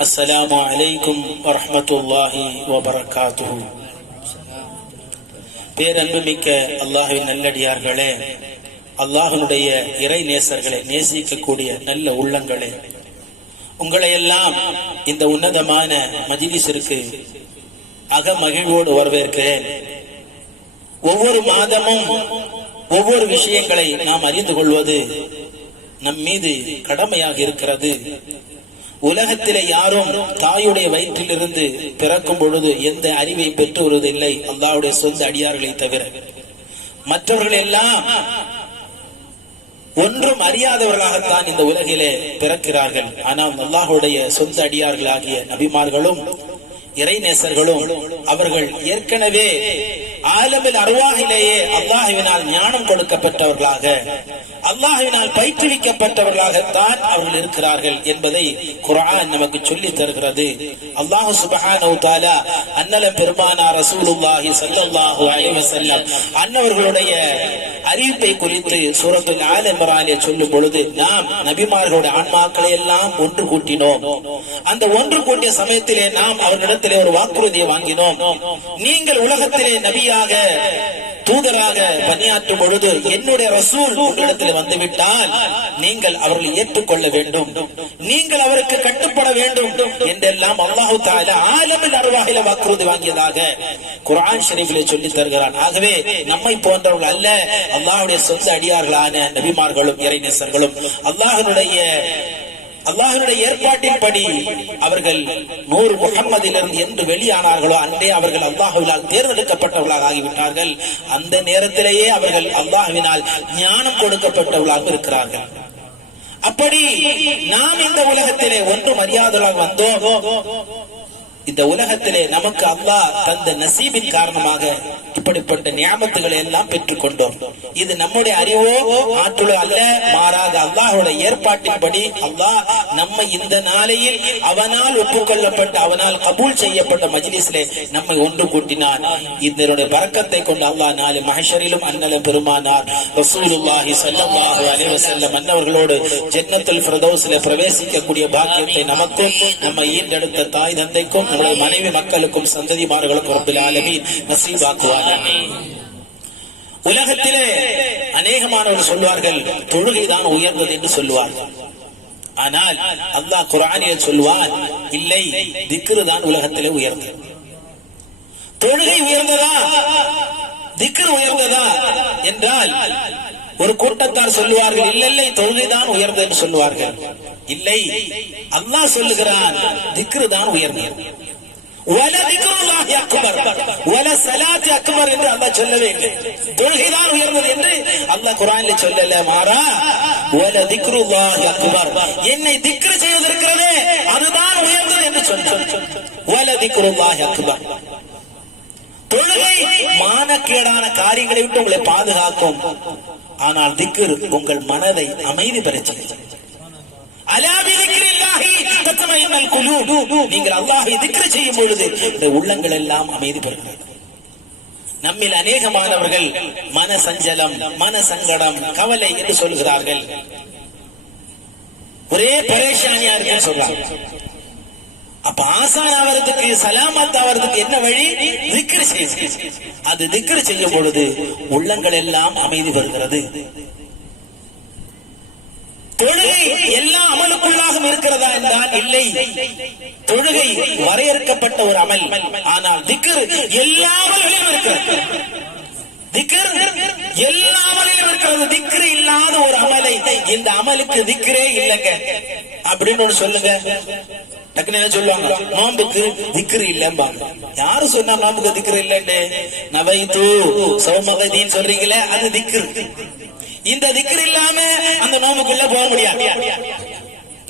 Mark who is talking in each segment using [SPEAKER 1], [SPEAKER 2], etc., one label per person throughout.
[SPEAKER 1] السلام عليكم ورحمة الله وبركاته பேரன்புமிக்க அல்லாஹுவின் நல்லடியார்களே அல்லாஹனுடைய இறை நேசர்களை நேசிக்கக்கூடிய நல்ல உள்ளங்களே உங்களை எல்லாம் இந்த உன்னதமான மஜிலிஸிற்கு அகமகிழ்வோடு வரவேற்கிறேன் ஒவ்வொரு மாதமும் ஒவ்வொரு விஷயங்களை நாம் அறிந்து கொள்வது நம் மீது கடமையாக இருக்கிறது உலகத்திலே யாரும் தாயுடைய வயிற்றிலிருந்து பிறக்கும் பொழுது எந்த அறிவை பெற்று வருவதில்லை அல்லாவுடைய சொந்த அடியார்களை தவிர. மற்றவர்கள் எல்லாம் ஒன்றும் அறியாதவர்களாகத்தான் இந்த உலகிலே பிறக்கிறார்கள். ஆனால் அல்லாஹுடைய சொந்த அடியார்களாகிய நபிமார்களும் இறைநேசர்களும் அவர்கள் ஏற்கனவே ஆலமில் அருவாகிலேயே அல்லாஹுவினால் ஞானம் கொடுக்கப்பட்டவர்களாக அல்லாஹுவினால் பயிற்றுவிக்கப்பட்டவர்களாகத்தான் அவர்கள் இருக்கிறார்கள் என்பதை குரான் நமக்கு சொல்லி தருகிறது. அல்லாஹு சுபஹானு தாலா அன்னல பெருமானா ரசூலுல்லாஹி ஸல்லல்லாஹு அலைஹி வஸல்லம் அன்னவர்களுடைய அறிவிப்பை குறித்து சூரத்துல் ஆல் இம்ரானிலே சொல்லும் பொழுது நாம் நபிமார்களுடைய ஆன்மாக்களை எல்லாம் ஒன்று கூட்டினோம். அந்த ஒன்று கூட்டிய சமயத்திலே நாம் அவர்களிடத்திலே ஒரு வாக்குறுதியை வாங்கினோம். நீங்கள் உலகத்திலே நபியா நபியாக தூதராக பணியாற்றும் பொழுது என்னுடைய ரசூல் உங்களிடத்தில் வந்துவிட்டால் நீங்கள் அவர்களை ஏற்றுக்கொள்ள வேண்டும். நீங்கள் அவருக்கு கட்டுப்பட வேண்டும் என்றெல்லாம் அல்லாஹு தாலா ஆலமில் அருவாகில வாக்குறுதி வாங்கியதாக குரான் ஷெரீஃபிலே சொல்லி தருகிறான். ஆகவே நம்மை போன்றவர்கள் அல்ல அல்லாஹுடைய சொந்த அடியார்களான நபிமார்களும் இறைநேசர்களும் அல்லாஹனுடைய அல்லாஹனுடைய ஏற்பாட்டின்படி அவர்கள் நூறு முகம்மதிலிருந்து என்று வெளியானார்களோ அன்றே அவர்கள் அல்லாஹுவினால் தேர்ந்தெடுக்கப்பட்டவர்களாக ஆகிவிட்டார்கள். அந்த நேரத்திலேயே அவர்கள் அல்லாஹுவினால் ஞானம் கொடுக்கப்பட்டவர்களாக இருக்கிறார்கள். அப்படி நாம் இந்த உலகத்திலே ஒன்றும் அறியாதவர்களாக வந்தோம். இந்த உலகத்திலே நமக்கு அல்லாஹ் தந்த நசீபின் காரணமாக இப்படிப்பட்ட நியாமத்துகளை எல்லாம் பெற்றுக் கொண்டோம். இது நம்முடைய அறிவோ ஆற்றலோ அல்ல மாறாக அல்லாஹோட ஏற்பாட்டின்படி அல்லாஹ் நம்மை இந்த நாளையில் அவனால் ஒப்புக்கொள்ளப்பட்ட அவனால் கபூல் செய்யப்பட்ட மஜ்லிஸ்லே நம்மை ஒன்று கூட்டினார். இதனுடைய பறக்கத்தை கொண்டு அல்லாஹ் நாலு மகேஷரிலும் அன்னல பெருமானார். ரசூலுல்லாஹி சல்லல்லாஹு அலைஹி வஸல்லம் அன்னவர்களோடு ஜன்னத்துல் ஃபிர்தௌஸிலே பிரவேசிக்கக்கூடிய பாக்கியத்தை நமக்கும் நம்ம ஈண்டெடுத்த தாய் தந்தைக்கும் நம்முடைய மனைவி மக்களுக்கும் சந்ததிமார்களுக்கும் ரப்பில் ஆலமீன் உலகத்திலே அநேகமானவர்கள் சொல்வார்கள் தொழுகைதான் உயர்ந்தது என்று சொல்லுவார்கள் ஆனால் அல்லாஹ் குரானில் சொல்வான் இல்லை திக்ரு தான் உலகத்திலே உயர்ந்தது. தொழுகை உயர்ந்ததா? திக்ரு உயர்ந்ததா? என்றால் ஒரு கூட்டத்தார் சொல்லுவார்கள் இல்லை இல்லை தொழுகைதான் உயர்ந்தது என்று சொல்லுவார்கள். இல்லை அல்லாஹ் சொல்லுகிறான் திக்ரு தான் உயர்ந்தது. அக்பர். என்று அல்லாஹ் சொல்லவே இல்லை. தொழுகைதான் உயர்ந்தது என்று சொல்லல மாறா வல திக்ருல்லாஹி அக்பர். என்னை திக்ரு செய்வதற்கிறதே அதுதான் உயர்ந்தது என்று சொன்னார். வல திக்ருல்லாஹி அக்பர். தொழுகை மானக்கேடான காரியங்களை விட்டு உங்களை பாதுகாக்கும். ஆனால் திக்ர் உங்கள் மனதை அமைதி பெற செய்யும் நீங்கள் அல்லாஹ் திக்ரு செய்யும் பொழுது இந்த உள்ளங்கள் எல்லாம் அமைதி பெறுகிறது நம்மில் அநேகமானவர்கள் மன சஞ்சலம் மன சங்கடம் கவலை என்று சொல்கிறார்கள். ஒரே பரேஷானியா இருக்குன்னு சொல்றாங்க. அப்ப ஆசான் ஆவறதுக்கு சலாமத் ஆவறதுக்கு என்ன வழி? திக்ரு செய்யும் அது திக்ரு செய்யும் பொழுது உள்ளங்கள் எல்லாம் அமைதி பெறுகிறது. தொழுகை எல்லா அமலுக்குள்ளாகவும் இருக்கிறதா என்றால் இல்லை. தொழுகை வரையறுக்கப்பட்ட ஒரு அமல். ஆனால் திக்கர் எல்லா அமல்களையும் இருக்கிறது. திக்கர் எல்லா அமலையும் இருக்கிறது. திக்ரு இல்லாத ஒரு அமலை. இந்த அமலுக்கு திக்கரே இல்லைங்க. அப்படின்னு ஒண்ணு சொல்லுங்க. டக்குன்னு என்ன சொல்லுவாங்க? நோம்புக்கு திக்ரு இல்லம்பாங்க. யாரு சொன்னா நோம்புக்கு திக்ரு இல்லன்னு? நவைத்து சௌமகதின்னு சொல்றீங்களே அது திக்ரு. இந்த திக்கர் இல்லாம அந்த நோம்புக்குள்ள போக முடியாது.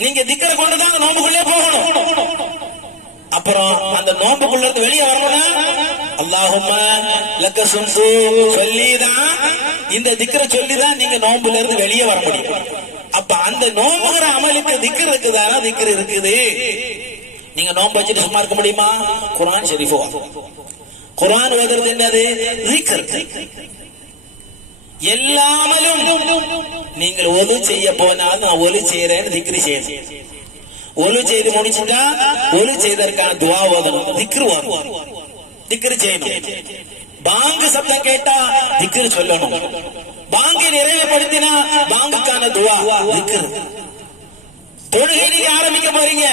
[SPEAKER 1] நீங்க திக்கரை கொண்டுதான் அந்த நோம்புக்குள்ளே போகணும். அப்புறம் அந்த நோம்புக்குள்ள இருந்து வெளியே வரணும்னா அல்லாஹுமா லக்க சும்சு சொல்லிதான் இந்த திக்கரை சொல்லிதான் நீங்க நோம்புல இருந்து வெளியே வர முடியும். அப்ப அந்த நோம்புகிற அமலுக்கு திக்கர் இருக்குதானா? திக்கர் இருக்குது. நீங்க நோம்பு வச்சுட்டு சும்மா இருக்க முடியுமா? குரான் ஷெரீஃபோ குரான் ஓதுறது என்னது? திக்கர். எல்லாமலும் நீங்கள் ஒலு செய்ய போனால் நான் ஒலு செய்யறேன்னு திக்ரி செய்யணும். ஒலு செய்து முடிச்சுட்டா ஒலு செய்தற்கான துவா ஓதணும். திக்ரு வரும் திக்ரு செய்யணும். பாங்கு சப்தம் கேட்டா திக்ரு சொல்லணும். பாங்கை நிறைவுபடுத்தினா பாங்குக்கான துவா திக்ரு. தொழுகை நீங்க ஆரம்பிக்க போறீங்க.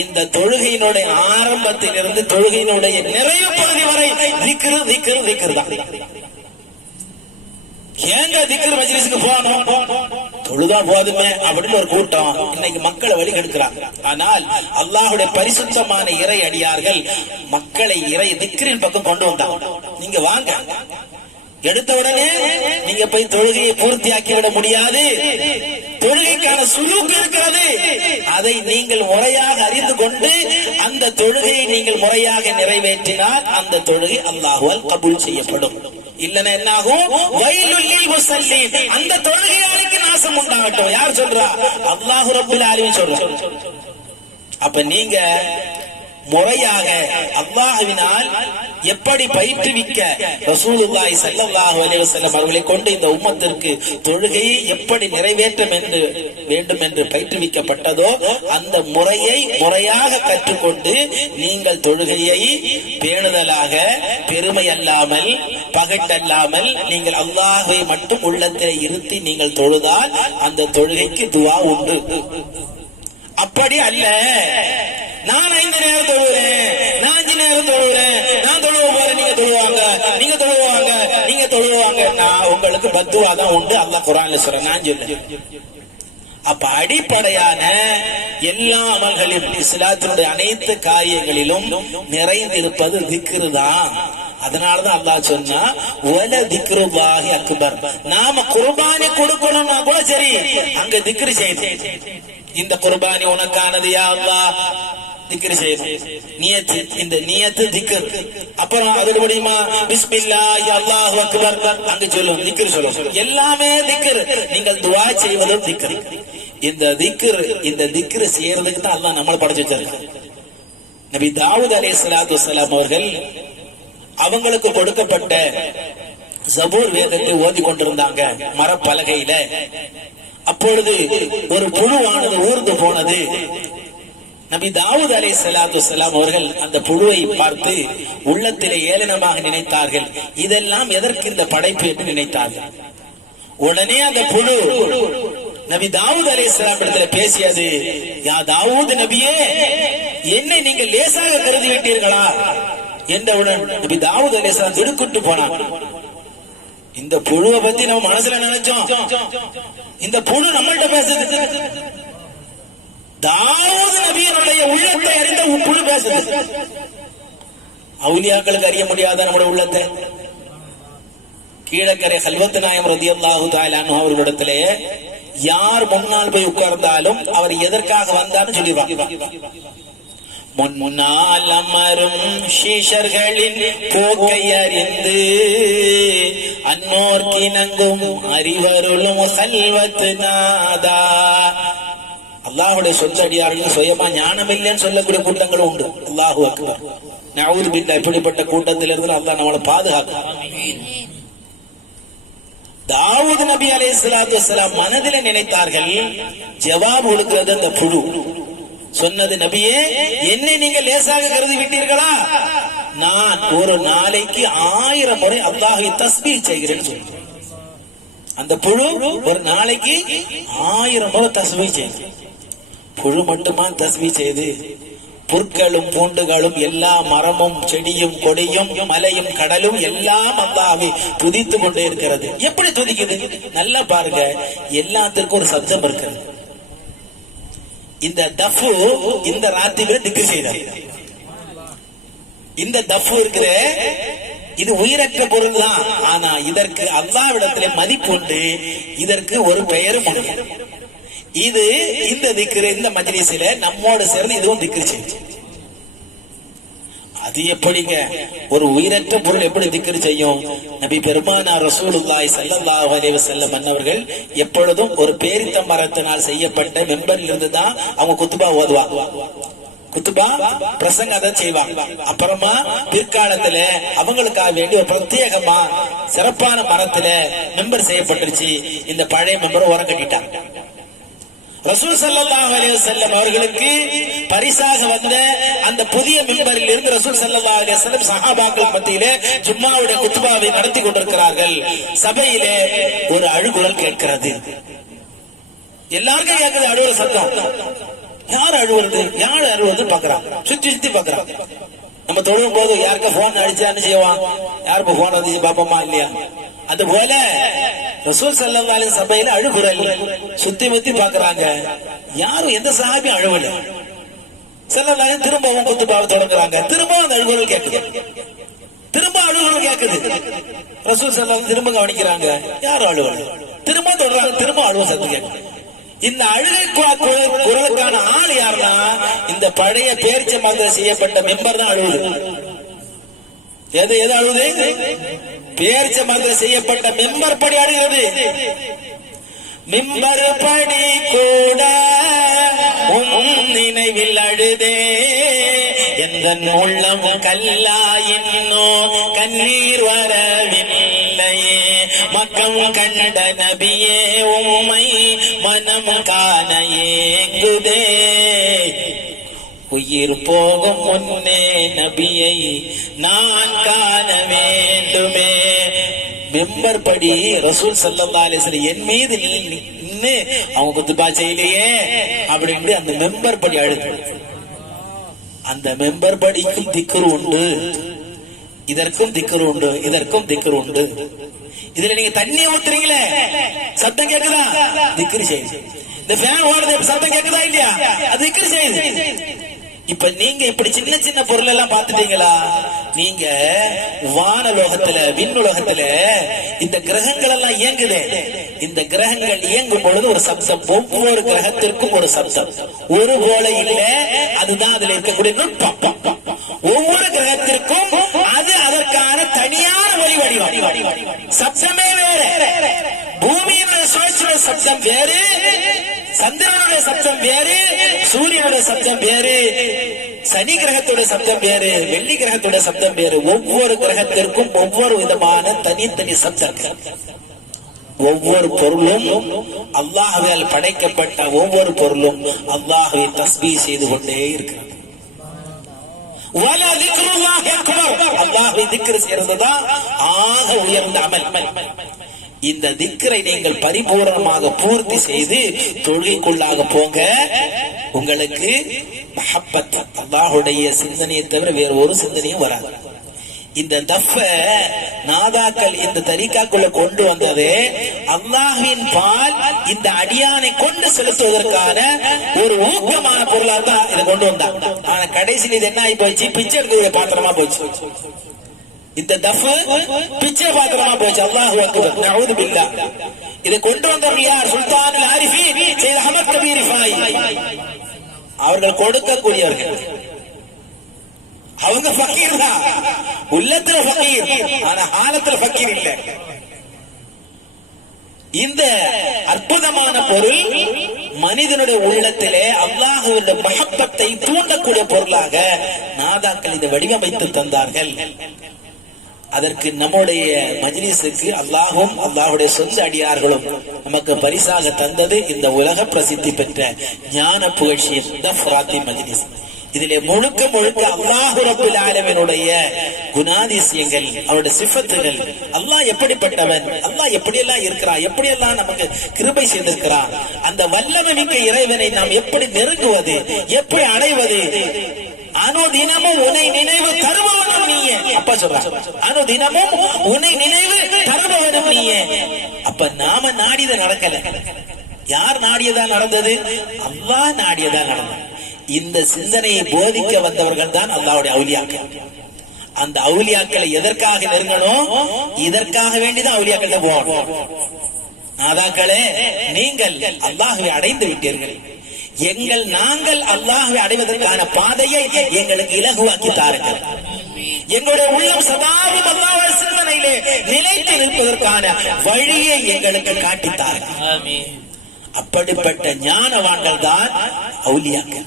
[SPEAKER 1] இந்த தொழுகையினுடைய ஆரம்பத்திலிருந்து தொழுகையினுடைய நிறைவு பகுதி வரை திக்ரு திக்ரு திக்ரு தான். ஏங்க திக்கர் மஜ்லிஸுக்கு போகணும்? தொழுதா போதுமே அப்படின்னு ஒரு கூட்டம். இன்னைக்கு மக்களை வழி கெடுக்கிறாங்க ஆனால் அல்லாஹுடைய பரிசுத்தமான இறை அடியார்கள் மக்களை இறை திக்கரின் பக்கம் கொண்டு வந்தாங்க. நீங்க வாங்க. எடுத்த உடனே நீங்க போய் தொழுகையை பூர்த்தியாக்கி விட முடியாது. தொழுகைக்கான சுலூக்கு இருக்கிறது. அதை நீங்கள் முறையாக அறிந்து கொண்டு அந்த தொழுகையை நீங்கள் முறையாக நிறைவேற்றினால் அந்த தொழுகை அல்லாஹுவால் கபூல் செய்யப்படும். இல்லன்னா என்ன ஆகும் வயலுள்ளில் முசல்லி அந்த தொழுகையாளிக்கு நாசம் உண்டாகட்டும். யார் சொல்றா? அல்லாஹு ரப்புல் ஆலமீன் சொல்றோம் அப்ப நீங்க முறையாக அல்லாஹுவினால் எப்படி பயிற்றுவிக்க ரசூலுல்லாஹி ஸல்லல்லாஹு அலைஹி வஸல்லம் அவர்களை கொண்டு இந்த உம்மத்திற்கு தொழுகையை எப்படி நிறைவேற்றும் என்று வேண்டும் என்று பயிற்றுவிக்கப்பட்டதோ அந்த முறையை முறையாக கற்றுக்கொண்டு நீங்கள் தொழுகையை பேணுதலாக பெருமை அல்லாமல் பகட்டல்லாமல் நீங்கள் அல்லாஹை மட்டும் உள்ளத்தில் இருத்தி நீங்கள் தொழுதால் அந்த தொழுகைக்கு துவா உண்டு. அப்படி அல்ல. நான் ஐந்து நேரம் தொழுகிறேன் நான் அஞ்சு நேரம் தொழுகிறேன் நான் தொழுவ போறேன் நீங்க தொழுவாங்க. நீங்க தொழுவாங்க. நீங்க தொழுவாங்க. நான் உங்களுக்கு பத்துவா தான் உண்டு. அல்லாஹ் குரான் சொல்றேன். நான் சொல்ல அப்ப அடிப்படையான எல்லா அமல்களிலும் இஸ்லாத்தினுடைய அனைத்து காரியங்களிலும் நிறைந்திருப்பது திக்ரு தான். அதனாலதான் அல்லாஹ் சொன்னா ஒல திக்ருல்லாஹி அக்பர். நாம குர்பானி கொடுக்கணும்னா கூட சரி. அங்க திக்ரு செய்யணும். இந்த குர்பானி உனக்கானது யா அல்லாஹ்? திக்கர் செய்யணும். நியத்து இந்த நியத்து திக்ர் அப்புறம் அது முடியுமா? பிஸ்மில்லாஹி அல்லாஹ் அக்பர். அங்க சொல்லும் திக்கர் சொல்லும் எல்லாமே திக்கர். நீங்கள் துவா செய்வதும் திக்கர். இந்த திக்கர் இந்த திக்கர் செய்யறதுக்கு தான் அல்லாஹ் நம்மளை படைச்சு வச்சிருக்கான். நபி தாவூத் அலி சலாத்து வலாம் அவர்கள் அவங்களுக்கு கொடுக்கப்பட்ட ஜபூர் வேதத்தை ஓதி கொண்டிருந்தாங்க மரப்பலகையில. அப்பொழுது ஒரு புழுவானது ஊர்ந்து போனது. நபி தாவூத் அலை சலாத்து சலாம் அவர்கள் அந்த புழுவை பார்த்து உள்ளத்திலே ஏளனமாக நினைத்தார்கள். இதெல்லாம் எதற்கு இந்த படைப்பு என்று நினைத்தார்கள். உடனே அந்த புழு நபி தாவூத் அலை சலாம் இடத்துல பேசியது யா தாவூத் நபியே என்னை நீங்கள் லேசாக கருதி விட்டீர்களா என்றவுடன் நபி தாவூத் அலை சலாம் திடுக்குட்டு போனான். இந்த புழுவை பத்தி நம்ம மனசுல நினைச்சோம். இந்த புழு நம்மள்ட்ட பேசுது. தாவது நபியினுடைய உள்ளத்தை அறிந்த உன் பேசுது. அவுலியாக்களுக்கு அறிய முடியாத நம்முடைய உள்ளத்தை. கீழக்கரை ஹல்வத் நாயம் ரதி அல்லாஹு தாயிலானு அவர்களிடத்திலே யார் முன்னால் போய் உட்கார்ந்தாலும் அவர் எதற்காக வந்தான்னு சொல்லிடுவாங்க. முன்னால் அமரும் ஷீஷர்களின் போக்கை அறிந்து அன்னோர் கிணங்கும் அறிவருளும் செல்வத்து நாதா. அல்லாஹுடைய சொந்த அடியார்கள் சுயமா ஞானம் இல்லைன்னு சொல்லக்கூடிய கூட்டங்களும் உண்டு. அல்லாஹு அக்பர். நவுது பில்லா இப்படிப்பட்ட கூட்டத்திலிருந்து அல்லாஹ் நம்மளை பாதுகாக்கும். தாவூத் நபி அலை சலாத்து மனதில் நினைத்தார்கள் ஜவாப் கொடுக்கிறது அந்த புழு. சொன்னது நபியே என்னை நீங்கள் லேசாக கருதி விட்டீர்களா நான் ஒரு நாளைக்கு ஆயிரம் முறை அல்லாஹை தஸ்பீ செய்கிறேன் சொல்றேன் அந்த புழு ஒரு நாளைக்கு ஆயிரம் முறை தஸ்பீ செய்கிறேன் புழு மட்டுமா தஸ்பீ செய்து? புற்களும் பூண்டுகளும் எல்லா மரமும் செடியும் கொடியும் மலையும் கடலும் எல்லாம் அல்லாவே துதித்து கொண்டே இருக்கிறது. எப்படி துதிக்குது? நல்லா பாருங்க. எல்லாத்திற்கும் ஒரு சப்தம் இருக்கிறது. இந்த தஃபு இந்த ராத்திரில திக்கு செய்தார் இந்த தஃபு இருக்கிற இது உயிரற்ற பொருள் தான் ஆனா இதற்கு அல்லாவிடத்திலே மதிப்பு உண்டு. இதற்கு ஒரு பெயரும் உண்டு. இது இந்த திக்ரு இந்த மஜ்லிசில நம்மோடு சேர்ந்து இதுவும் திக்ரு அது எப்படிங்க? ஒரு உயிரற்ற பொருள் எப்படி திக்கிற செய்யும்? நபி பெருமானார் ரசூலுல்லாய் ஸல்லல்லாஹு அலைஹி வஸல்லம் மன்னவர்கள் எப்பொழுதும் ஒரு பேரித்த மரத்தினால் செய்யப்பட்ட மெம்பரில் இருந்து தான் அவங்க குத்துபா ஓதுவாங்க. குத்துபா பிரசங்க அதை செய்வாங்க. அப்புறமா பிற்காலத்துல அவங்களுக்காக வேண்டி ஒரு பிரத்யேகமா சிறப்பான மரத்துல மெம்பர் செய்யப்பட்டுருச்சு. இந்த பழைய மெம்பர் உரம் கட்டிட்டாங்க. ரசூல் ஸல்லல்லாஹு அலைஹி வஸல்லம் அவர்களுக்கு பரிசாக வந்த அந்த புதிய மெம்பரில் இருந்து ரசூல் ஸல்லல்லாஹு அலைஹி வஸல்லம் சஹாபாக்கள் மத்தியிலே ஜும்மாவுடைய குத்பாவை நடத்தி கொண்டிருக்கிறார்கள். சபையிலே ஒரு அழுகுரல் கேட்கிறது. எல்லாருக்கும் கேட்குது அழுவுற சத்தம். யார் அழுவுறது யார் அழுவது பாக்குறான் சுத்தி சுத்தி பாக்குறான் நம்ம தொழும் போது யாருக்கா போன் அடிச்சான்னு செய்வான்? யாருக்கு போன் வந்து பாப்பமா இல்லையா? அது போல ரசூல் சல்லல்லாஹு அலைஹி சபையில அழுகுறல் சுத்தி முத்தி பாக்குறாங்க. யாரும் எந்த சஹாபியும் அழுவல. செல்லல்லாஹு திரும்பவும் குத்துபாவை தொடங்குறாங்க. திரும்பவும் அந்த அழுகுறல் கேட்குது திரும்ப அழுகுறல் கேட்குது ரசூல் சல்லல்லாஹு திரும்ப கவனிக்கிறாங்க. யாரும் அழுவல. திரும்ப தொடர்றாங்க. திரும்ப அழுவ சத்து கேட்குது இந்த அழுகை குரலுக்கான ஆள் யாருன்னா இந்த பழைய பேரிச்ச மாதிரி செய்யப்பட்ட மெம்பர் தான் அழுவுது. எது எது அழுவுது? பேரிச்ச மந்திரம் செய்யப்பட்ட மெம்பர் படி அழுகிறது மிம்பர் படி கூட உன் நினைவில் அழுதே. எந்த உள்ளம் கல்லாயின்னோ கண்ணீர் வரவில்லையே. மக்கம் கண்ட நபியே உம்மை மனம் காண ஏங்குதே. உயிர் போகும் முன்னே நபியை நான் காண வேண்டுமே. மெம்பர் படி ரசூல் சல்லா அலிஸ்வரி என் மீது நின்று நின்னு அவங்க குத்துபா செய்யலையே அப்படின்னு அந்த மெம்பர் படி அழுது. அந்த மெம்பர் படிக்கும் திக்கர் உண்டு. இதற்கும் திக்கர் உண்டு இதற்கும் திக்கர் உண்டு. இதுல நீங்க தண்ணி ஊத்துறீங்களே சத்தம் கேக்குதா? திக்ரு செய்யுது. இந்த ஃபேன் ஓடுது சத்தம் கேக்குதா இல்லையா? அது திக்ரு செய்யுது. இப்ப நீங்க இப்படி சின்ன சின்ன பொருள் எல்லாம் பாத்துட்டீங்களா நீங்க வானலோகத்துல விண்ணுலகத்துல இந்த கிரகங்கள் எல்லாம் இயங்குது. இந்த கிரகங்கள் இயங்கும் பொழுது ஒரு சப்தம் ஒவ்வொரு கிரகத்திற்கும் ஒரு சப்தம். ஒரு போல இல்ல அதுதான் அதுல இருக்கக்கூடிய நுட்பம். ஒவ்வொரு கிரகத்திற்கும் அது அதற்கான தனியான ஒளி வடிவம். சப்தமே வேற. பூமியினுடைய சுழற்சியுடைய சப்தம் வேறு சந்திரனுடைய சப்தம் வேறு சூரியனோட சப்தம் வேறு சனி கிரகத்தோட சப்தம் வேறு வெள்ளி கிரகத்தோட சப்தம் வேறு. ஒவ்வொரு கிரகத்திற்கும் ஒவ்வொரு விதமான தனித்தனி சப்தம். ஒவ்வொரு பொருளும் அல்லாஹ்வால் படைக்கப்பட்ட ஒவ்வொரு பொருளும் அல்லாஹுவை தஸ்பீ செய்து கொண்டே இருக்கிறது. வல திக்ருல்லாஹி செய்யறதுதான் ஆக உயர்ந்த அமல். இந்த திக்கரை நீங்கள் பரிபூர்ணமாக பூர்த்தி செய்து தொழுகைக்குள்ளாக போங்க. உங்களுக்கு மஹப்பத் அல்லாஹுடைய சிந்தனையை தவிர வேற ஒரு சிந்தனையும் வராது. இந்த தஃப நாதாக்கள் இந்த தரிகாக்குள்ள கொண்டு வந்தது அல்லாஹின் பால் இந்த அடியானை கொண்டு செலுத்துவதற்கான ஒரு ஊக்கமான பொருளா தான் இதை கொண்டு வந்தாங்க ஆனா கடைசியில் இது என்ன ஆகி போச்சு? பிச்சை எடுக்கக்கூடிய பாத்திரமா போச்சு. இந்த தஃபு பிச்சை பாத்திரமா போச்சு. அல்லாஹு அக்பர். நவுது பில்லா இதை கொண்டு வந்தவர்கள் யார்? சுல்தான் ஆரிஃபி செய்த அஹமத் கபீர் ரிஃபாய் அவர்கள் கொடுக்கக்கூடியவர்கள். அவங்க ஃபக்கீர் தான். உள்ளத்துல ஃபக்கீர் ஆனா ஆழத்துல ஃபக்கீர் இல்ல. இந்த அற்புதமான பொருள் மனிதனுடைய உள்ளத்திலே அல்லாஹுவின் மகப்பத்தை தூண்டக்கூடிய பொருளாக நாதாக்கள் இதை வடிவமைத்து தந்தார்கள். அதற்கு நம்முடைய மஜ்லிஸுக்கு அல்லாஹும் அல்லாஹுடைய சொந்த அடியார்களும் நமக்கு பரிசாக தந்தது இந்த உலக பிரசித்தி பெற்ற ஞான புகழ்ச்சியின் தஃப்ராத்தி மஜ்லிஸ். இதிலே முழுக்க முழுக்க அல்லாஹு ரபுல் ஆலமினுடைய குணாதிசயங்கள் அவருடைய சிஃபத்துகள் அல்லாஹ் எப்படிப்பட்டவன் அல்லாஹ் எப்படியெல்லாம் இருக்கிறான் எப்படியெல்லாம் நமக்கு கிருபை செய்திருக்கிறான் அந்த வல்லமை மிக்க இறைவனை நாம் எப்படி நெருங்குவது எப்படி அடைவது அனுதினமும் உன்னை நினைவு தருபவனும் நீயே. அப்ப சொல்ற அனுதினமும் உன்னை நினைவு தருபவனும் நீயே. அப்ப நாம நாடியது நடக்கல. யார் நாடியதா நடந்தது? அல்லா நாடியதா நடந்தது. இந்த சிந்தனையை போதிக்க வந்தவர்கள் தான் அல்லாவுடைய அவுலியாக்கள் அந்த அவுலியாக்களை எதற்காக நெருங்கணும்? இதற்காக வேண்டிதான் அவுலியாக்கள் போகணும். நாதாக்களே நீங்கள் அல்லாஹுவை அடைந்து விட்டீர்கள். எங்கள் நாங்கள் அல்லாஹுவை அடைவதற்கான பாதையை எங்களுக்கு இலகுவாக்கி தாருங்கள். எங்களுடைய உள்ளம் சதாவும் அல்லாஹ் சிந்தனையிலே நிலைத்து நிற்பதற்கான வழியை எங்களுக்கு காட்டித்தார்கள் அப்படிப்பட்ட ஞானவான்கள் தான் அவுலியாக்கள்.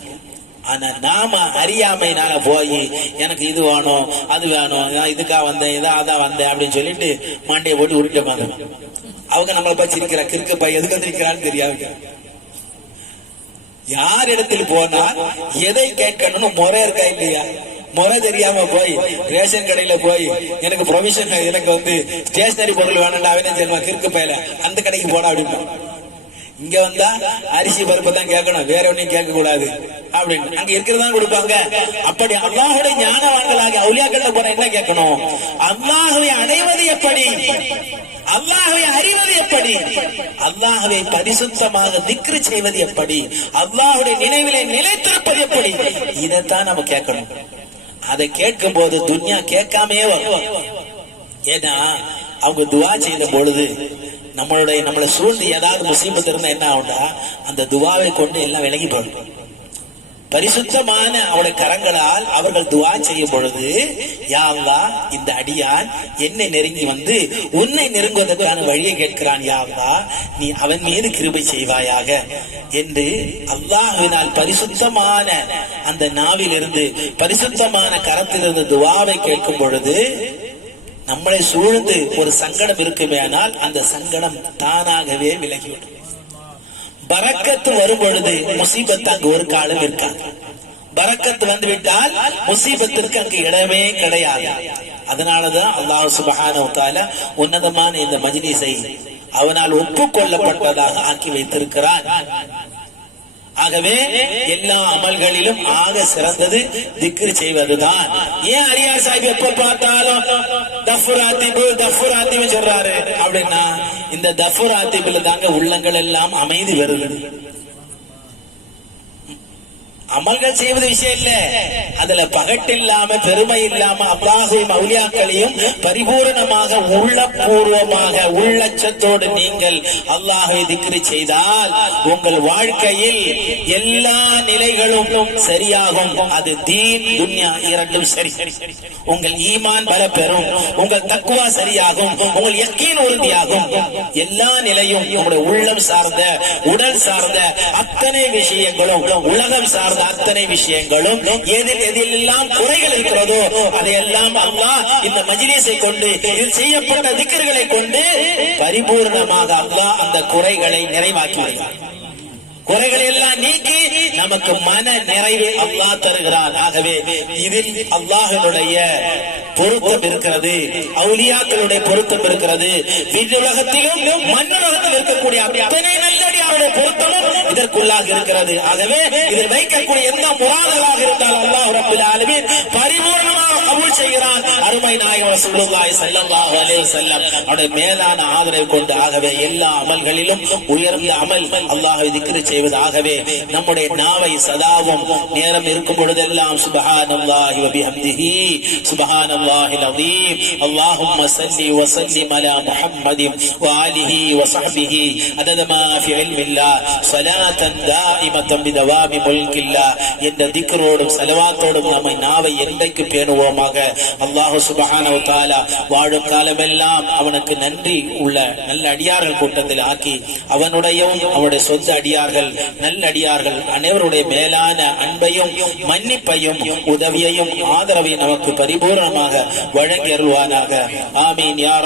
[SPEAKER 1] ஆனா நாம அறியாமைனால போய் எனக்கு இது வேணும் அது வேணும் நான் இதுக்காக வந்தேன் இதா அதான் வந்தேன் அப்படின்னு சொல்லிட்டு மாண்டையை போட்டு உருட்ட மாதிரி அவங்க நம்மளை பத்தி இருக்கிறா கிறுக்கு பை எதுக்கு வந்திருக்கிறான்னு தெரியாது யார் இடத்தில் போனா எதை கேட்கணும்னு முறை இருக்கா இல்லையா? முறை தெரியாம போய் ரேஷன் கடையில போய் எனக்கு ப்ரொவிஷன் எனக்கு வந்து ஸ்டேஷனரி பொருள் வேணும்டா அவனே தெரியுமா? கிறுக்கு பயில. அந்த கடைக்கு போனா அப்படின்னு இங்க வந்தா அரிசி பருப்பு தான் கேட்கணும் வேற ஒன்னையும் கேட்க கூடாது அப்படின்னு. அங்க இருக்கிறதா கொடுப்பாங்க. அப்படி அல்லாஹுடைய ஞானவான்களாகி அவுலியாக்கள்ல போற என்ன கேட்கணும்? அல்லாஹுவை அடைவது எப்படி? அல்லாஹை அறிவது எப்படி? அல்லாஹவை பரிசுத்தமாக திக்ரு செய்வது எப்படி? அல்லாஹுடைய நினைவிலே நிலைத்திருப்பது எப்படி? இதைத்தான் நம்ம கேட்கணும். அதை கேட்கும் போது துன்யா கேட்காமே வரும். ஏன்னா அவங்க துவா செய்த பொழுது நம்மளுடைய நம்மளை சூழ்ந்து ஏதாவது முசீபத்து இருந்தா என்ன ஆகும்டா? அந்த துவாவை கொண்டு எல்லாம் விலகி போயிடும். பரிசுத்தமான அவருடைய கரங்களால் அவர்கள் துவா செய்யும் பொழுது யா இந்த அடியான் என்னை நெருங்கி வந்து உன்னை நெருங்குவதற்கான வழியை கேட்கிறான் யாவா நீ அவன் மீது கிருபை செய்வாயாக. என்று அல்லாஹ்வினால் பரிசுத்தமான அந்த நாவிலிருந்து பரிசுத்தமான கரத்திலிருந்து துவாவை கேட்கும் பொழுது நம்மளை சூழ்ந்து ஒரு சங்கடம் இருக்குமேனால் அந்த சங்கடம் தானாகவே விலகிவிடும். பறக்கத்து வரும் பொழுது முசீபத் அங்கு ஒரு காலம் இருக்காது. பறக்கத்து வந்து விட்டால் முசீபத்திற்கு அங்கு இடமே கிடையாது. அதனாலதான் அல்லாஹ் சுபஹான உன்னதமான இந்த மஜ்லிஸை அவனால் ஒப்புக்கொள்ளப்பட்டதாக ஆக்கி வைத்திருக்கிறான். ஆகவே எல்லா அமல்களிலும் ஆக சிறந்தது திக்ரு செய்வதுதான். ஏன் அரியார் சாஹிப் எப்ப பார்த்தாலும் தஃபுர் ஆத்திபு தஃபுர் ஆத்திபு சொல்றாரு? அப்படின்னா இந்த தஃபுர் ஆத்திபுல தாங்க உள்ளங்கள் எல்லாம் அமைதி வருகிறது அமல்கள் செய்வது விஷயம் இல்ல. அதுல பகட்டு இல்லாம பெருமை இல்லாம அல்லாஹையும் மௌலியாக்களையும் பரிபூரணமாக உள்ளபூர்வமாக உள்ளச்சத்தோடு நீங்கள் அல்லாஹை திக்ரி செய்தால் உங்கள் வாழ்க்கையில் எல்லா நிலைகளும் சரியாகும். அது தீன் துன்யா இரண்டும் சரி. உங்கள் ஈமான் பல பெறும் உங்கள் தக்குவா சரியாகும். உங்கள் எக்கீன் உறுதியாகும். எல்லா நிலையும் உங்களுடைய உள்ளம் சார்ந்த உடல் சார்ந்த அத்தனை விஷயங்களும் உலகம் சார்ந்த அத்தனை விஷயங்களும் எதில் எதிலெல்லாம் குறைகள் இருக்கிறதோ அதையெல்லாம் அல்லாஹ் இந்த மஜ்லிஸை கொண்டு இதில் செய்யப்பட்ட திக்கர்களை கொண்டு பரிபூர்ணமாக அல்லாஹ் அந்த குறைகளை நிறைவாக்கி விடுகிறார் குறைகளை எல்லாம் நீக்கி நமக்கு மன நிறைவை அல்லாஹ் தருகிறான். ஆகவே இதில் அல்லாஹனுடைய பொருத்தம் இருக்கிறது அவுலியாக்களுடைய பொருத்தம் இருக்கிறது. விண்ணுலகத்திலும் மண்ணுலகத்தில் இருக்கக்கூடிய அத்தனை நல்லடி நல்லடியாருடைய பொருத்தமும் இதற்குள்ளாக இருக்கிறது. ஆகவே இதில் வைக்கக்கூடிய எந்த முறாதுகளாக இருந்தாலும் அல்லாஹ் ரப்பில் ஆலமீன் பரிபூர்ணமாக கபூல் செய்கிறான். அருமை நாயகம் ரசூலுல்லாஹி ஸல்லல்லாஹு அலைஹி வஸல்லம். அவருடைய மேலான ஆதரவு கொண்டு ஆகவே எல்லா அமல்களிலும் உயர்ந்த அமல் அல்லாஹ் திக்ரு செய்வதாகவே நம்முடைய நாவை சதாவும் நேரம் இருக்கும் பொழுதெல்லாம் சுபஹானல்லாஹி வ பிஹம்திஹி சுபஹானல்லாஹில் அஸீம் اللهم صل وسلم على محمد وآله وصحبه عدد ما في அதத பேணுவோமாக வாழும் காலமெல்லாம் அவனுக்கு நன்றி உள்ள நல்ல அடியார்கள் கூட்டத்தில் ஆக்கி அவனுடையவும் அவனுடைய சொந்த அடியார்கள் நல்லடியார்கள் அனைவருடைய மேலான அன்பையும் மன்னிப்பையும் உதவியையும் ஆதரவையும் நமக்கு பரிபூர்ணமாக வழங்கி அருள்வானாக ஆமீன் யா